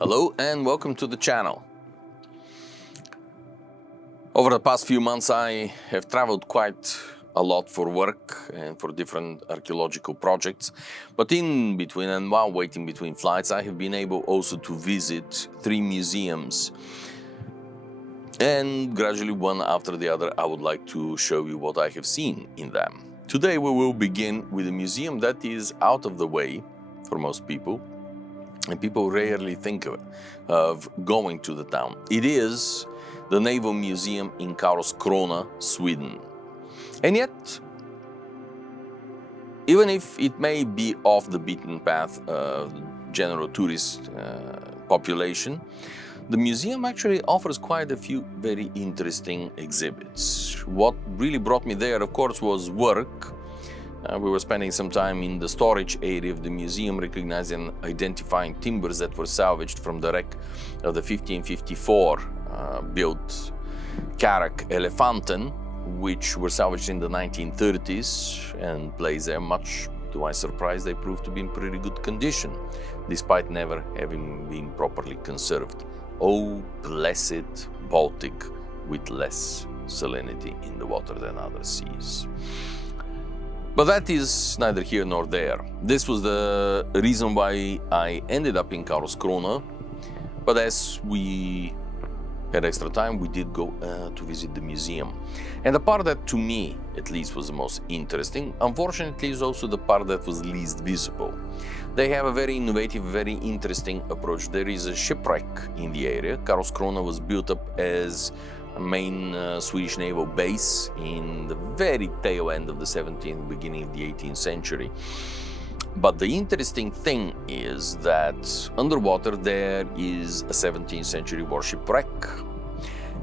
Hello and welcome to the channel. Over the past few months I have traveled quite a lot for work and for different archaeological projects, but in between and while waiting between flights I have been able also to visit 3 museums, and gradually one after the other I would like to show you what I have seen in them. Today we will begin with a museum that is out of the way for most people, and people rarely think of going to the town. It is the Naval Museum in KARLSKRONA, Sweden. And yet, even if it may be off the beaten path of the general tourist population, the museum actually offers quite a few very interesting exhibits. What really brought me there, of course, was work. We were spending some time in the storage area of the museum, recognizing and identifying timbers that were salvaged from the wreck of the 1554 built Carrack Elefanten, which were salvaged in the 1930s and placed there. Much to my surprise, they proved to be in pretty good condition, despite never having been properly conserved. Oh, blessed Baltic, with less salinity in the water than other seas. But that is neither here nor there. This was the reason why I ended up in KARLSKRONA, but as we had extra time, we did go to visit the museum. And the part that to me, at least, was the most interesting, unfortunately, is also the part that was least visible. They have a very innovative, very interesting approach. There is a shipwreck in the area. KARLSKRONA was built up as a main Swedish naval base in the very tail end of the 17th, beginning of the 18th century. But the interesting thing is that underwater there is a 17th century warship wreck.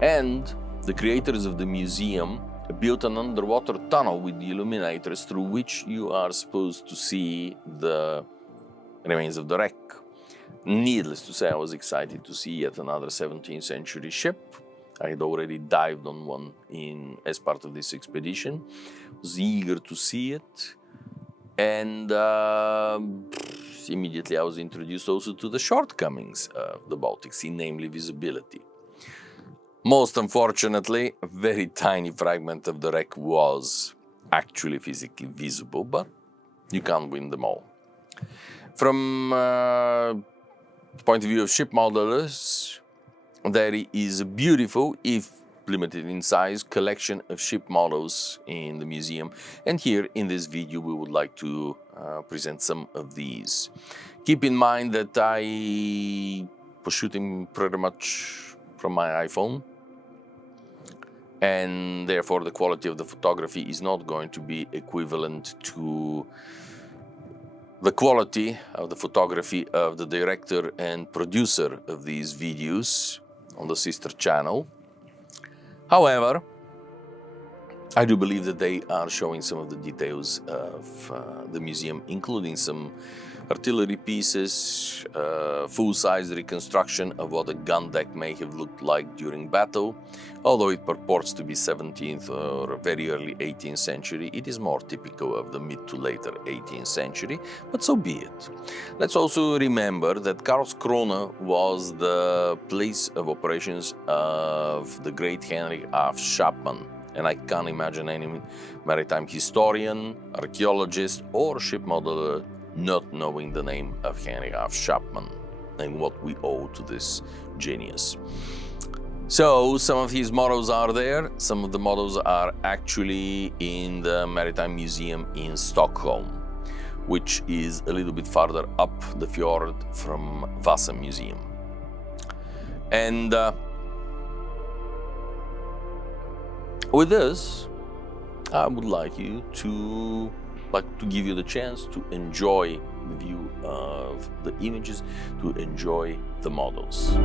And the creators of the museum built an underwater tunnel with the illuminators through which you are supposed to see the remains of the wreck. Needless to say, I was excited to see yet another 17th century ship. I had already dived on one as part of this expedition. Was eager to see it. And immediately I was introduced also to the shortcomings of the Baltic Sea, namely visibility. Most unfortunately, a very tiny fragment of the wreck was actually physically visible, but you can't win them all. From the point of view of ship modelers, there is a beautiful, if limited in size, collection of ship models in the museum, and here in this video we would like to present some of these. Keep in mind that I was shooting pretty much from my iPhone, and therefore the quality of the photography is not going to be equivalent to the quality of the photography of the director and producer of these videos on the SYSTER channel. However, I do believe that they are showing some of the details of the museum, including some artillery pieces, full-size reconstruction of what a gun deck may have looked like during battle. Although it purports to be 17th or very early 18th century, it is more typical of the mid to later 18th century, but so be it. Let's also remember that KARLSKRONA was the place of operations of the great Henrik af Chapman, and I can't imagine any maritime historian, archaeologist, or ship modeler not knowing the name of Henrik af Chapman and what we owe to this genius. So some of his models are there. Some of the models are actually in the Maritime Museum in Stockholm, which is a little bit farther up the fjord from Vasa Museum. And with this, I would like to give you the chance to enjoy the view of the images, to enjoy the models.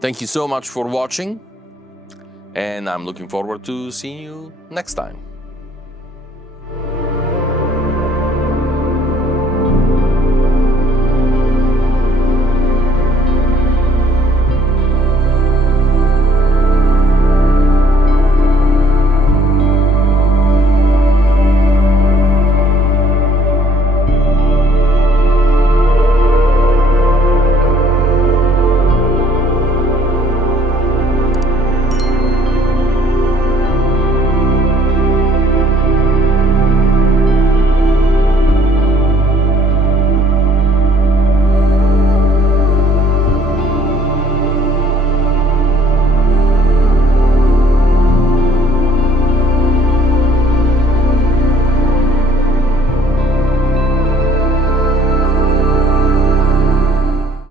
Thank you so much for watching, and I'm looking forward to seeing you next time.